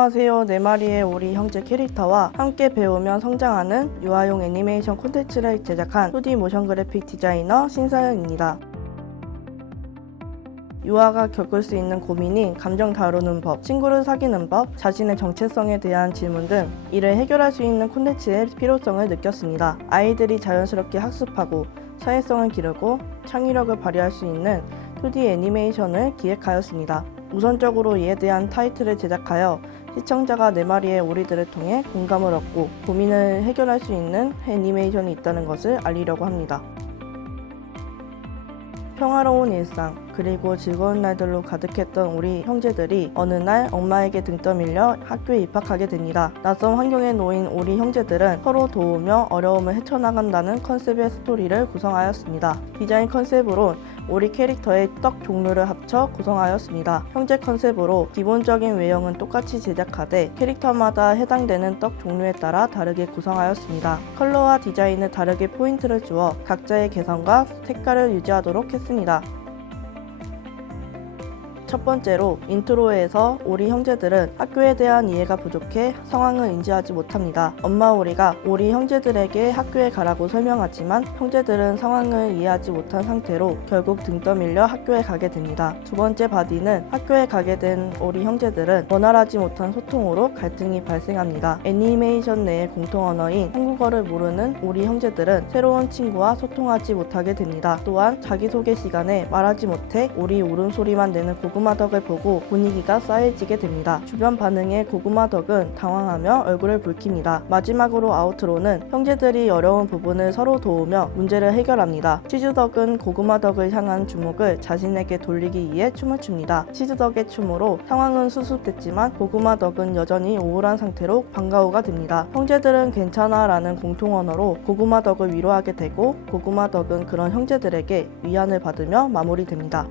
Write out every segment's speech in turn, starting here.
안녕하세요. 4마리의 오리 형제 캐릭터와 함께 배우며 성장하는 유아용 애니메이션 콘텐츠를 제작한 2D 모션 그래픽 디자이너 신서연입니다. 유아가 겪을 수 있는 고민인 감정 다루는 법, 친구를 사귀는 법, 자신의 정체성에 대한 질문 등 이를 해결할 수 있는 콘텐츠의 필요성을 느꼈습니다. 아이들이 자연스럽게 학습하고 사회성을 기르고 창의력을 발휘할 수 있는 2D 애니메이션을 기획하였습니다. 우선적으로 이에 대한 타이틀을 제작하여 시청자가 4마리의 오리들을 통해 공감을 얻고 고민을 해결할 수 있는 애니메이션이 있다는 것을 알리려고 합니다. 평화로운 일상, 그리고 즐거운 날들로 가득했던 우리 형제들이 어느 날 엄마에게 등 떠밀려 학교에 입학하게 됩니다. 낯선 환경에 놓인 우리 형제들은 서로 도우며 어려움을 헤쳐나간다는 컨셉의 스토리를 구성하였습니다. 디자인 컨셉으론 우리 캐릭터의 떡 종류를 합쳐 구성하였습니다. 형제 컨셉으로 기본적인 외형은 똑같이 제작하되 캐릭터마다 해당되는 떡 종류에 따라 다르게 구성하였습니다. 컬러와 디자인을 다르게 포인트를 주어 각자의 개성과 색깔을 유지하도록 했습니다. 첫 번째로 인트로에서 오리 형제들은 학교에 대한 이해가 부족해 상황을 인지하지 못합니다. 엄마 오리가 오리 형제들에게 학교에 가라고 설명하지만 형제들은 상황을 이해하지 못한 상태로 결국 등 떠밀려 학교에 가게 됩니다. 두 번째 바디는 학교에 가게 된 오리 형제들은 원활하지 못한 소통으로 갈등이 발생합니다. 애니메이션 내의 공통 언어인 한국어를 모르는 오리 형제들은 새로운 친구와 소통하지 못하게 됩니다. 또한 자기소개 시간에 말하지 못해 오리 울음소리만 내는 고구마덕을 보고 분위기가 싸해지게 됩니다. 주변 반응에 고구마덕은 당황하며 얼굴을 붉힙니다. 마지막으로 아우트로는 형제들이 어려운 부분을 서로 도우며 문제를 해결합니다. 치즈덕은 고구마덕을 향한 주목을 자신에게 돌리기 위해 춤을 춥니다. 치즈덕의 춤으로 상황은 수습됐지만 고구마덕은 여전히 우울한 상태로 방과후가 됩니다. 형제들은 괜찮아 라는 공통 언어로 고구마덕을 위로하게 되고 고구마덕은 그런 형제들에게 위안을 받으며 마무리됩니다.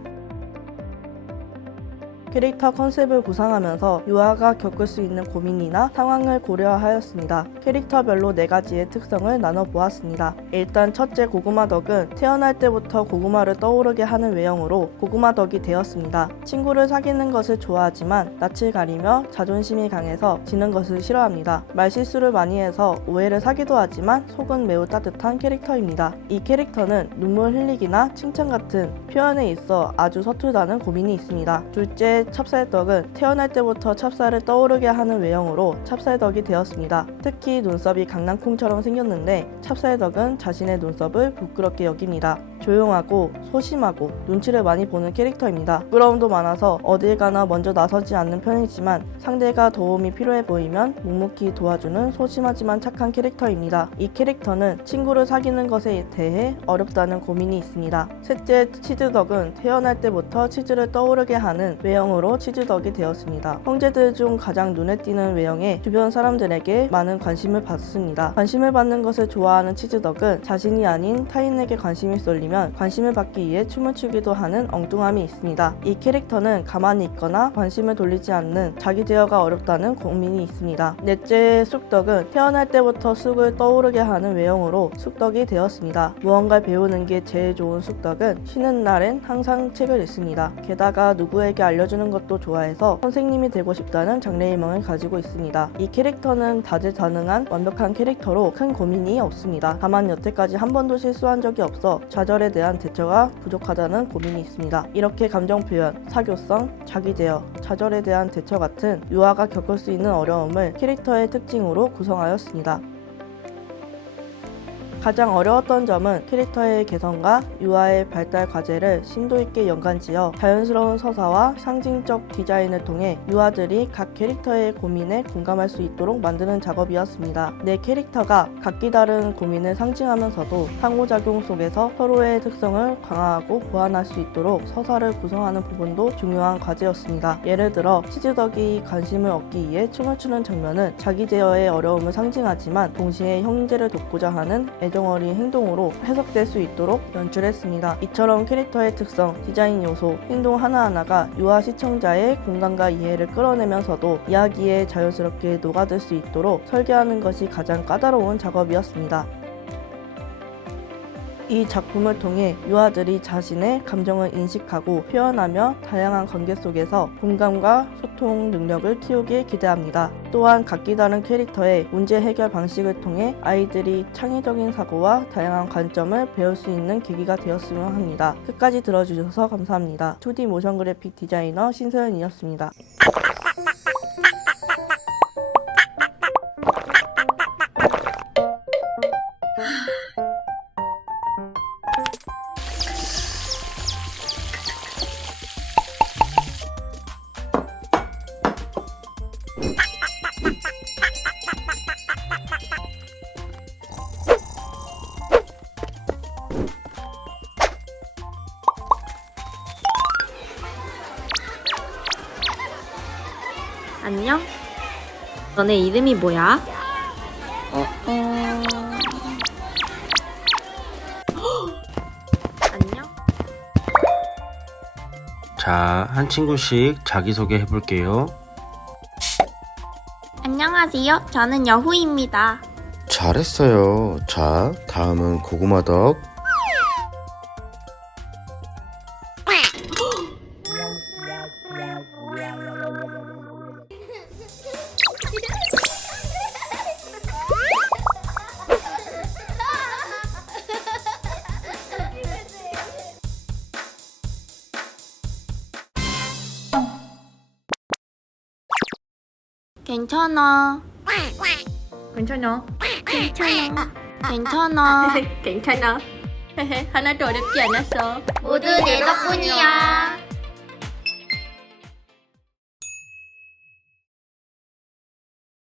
캐릭터 컨셉을 구상하면서 유아가 겪을 수 있는 고민이나 상황을 고려하였습니다. 캐릭터별로 4가지의 특성을 나눠보았습니다. 일단 첫째 고구마덕은 태어날 때부터 고구마를 떠오르게 하는 외형으로 고구마덕이 되었습니다. 친구를 사귀는 것을 좋아하지만 낯을 가리며 자존심이 강해서 지는 것을 싫어합니다. 말실수를 많이 해서 오해를 사기도 하지만 속은 매우 따뜻한 캐릭터입니다. 이 캐릭터는 눈물 흘리기나 칭찬 같은 표현에 있어 아주 서툴다는 고민이 있습니다. 둘째 찹쌀떡은 태어날 때부터 찹쌀을 떠오르게 하는 외형으로 찹쌀떡이 되었습니다. 특히 눈썹이 강낭콩처럼 생겼는데 찹쌀떡은 자신의 눈썹을 부끄럽게 여깁니다. 조용하고 소심하고 눈치를 많이 보는 캐릭터입니다. 부끄러움도 많아서 어딜 가나 먼저 나서지 않는 편이지만 상대가 도움이 필요해 보이면 묵묵히 도와주는 소심하지만 착한 캐릭터입니다. 이 캐릭터는 친구를 사귀는 것에 대해 어렵다는 고민이 있습니다. 셋째 치즈덕은 태어날 때부터 치즈를 떠오르게 하는 외형으로 치즈덕이 되었습니다. 형제들 중 가장 눈에 띄는 외형에 주변 사람들에게 많은 관심을 받습니다. 관심을 받는 것을 좋아하는 치즈덕은 자신이 아닌 타인에게 관심이 쏠리면 관심을 받기 위해 춤을 추기도 하는 엉뚱함이 있습니다. 이 캐릭터는 가만히 있거나 관심을 돌리지 않는 자기 제어가 어렵다는 고민이 있습니다. 넷째 쑥덕은 태어날 때부터 쑥을 떠오르게 하는 외형으로 쑥덕이 되었습니다. 무언가를 배우는 게 제일 좋은 쑥덕은 쉬는 날엔 항상 책을 읽습니다. 게다가 누구에게 알려주는 것도 좋아해서 선생님이 되고 싶다는 장래희망을 가지고 있습니다. 이 캐릭터는 다재다능한 완벽한 캐릭터로 큰 고민이 없습니다. 다만 여태까지 한 번도 실수한 적이 없어 좌절에 대한 대처가 부족하다는 고민이 있습니다. 이렇게 감정 표현, 사교성, 자기 제어, 좌절에 대한 대처 같은 유아가 겪을 수 있는 어려움을 캐릭터의 특징으로 구성하였습니다. 가장 어려웠던 점은 캐릭터의 개성과 유아의 발달 과제를 심도 있게 연관지어 자연스러운 서사와 상징적 디자인을 통해 유아들이 각 캐릭터의 고민에 공감할 수 있도록 만드는 작업이었습니다. 내 캐릭터가 각기 다른 고민을 상징하면서도 상호작용 속에서 서로의 특성을 강화하고 보완할 수 있도록 서사를 구성하는 부분도 중요한 과제였습니다. 예를 들어 치즈덕이 관심을 얻기 위해 춤을 추는 장면은 자기 제어의 어려움을 상징하지만 동시에 형제를 돕고자 하는 애정어린 행동으로 해석될 수 있도록 연출했습니다. 이처럼 캐릭터의 특성, 디자인 요소, 행동 하나하나가 유아 시청자의 공감과 이해를 끌어내면서도 이야기에 자연스럽게 녹아들 수 있도록 설계하는 것이 가장 까다로운 작업이었습니다. 이 작품을 통해 유아들이 자신의 감정을 인식하고 표현하며 다양한 관계 속에서 공감과 소통 능력을 키우길 기대합니다. 또한 각기 다른 캐릭터의 문제 해결 방식을 통해 아이들이 창의적인 사고와 다양한 관점을 배울 수 있는 계기가 되었으면 합니다. 끝까지 들어주셔서 감사합니다. 2D 모션 그래픽 디자이너 신서연이었습니다. 안녕? 너네 이름이 뭐야? 안녕? 자, 한 친구씩 자기소개 해볼게요. 안녕하세요. 저는 여후입니다. 잘했어요. 자, 다음은 고구마덕. 괜찮아. 괜찮아. 괜찮아. 괜찮아. 괜찮아. 하나도 어렵지 않았어. 모두 내 덕분이야.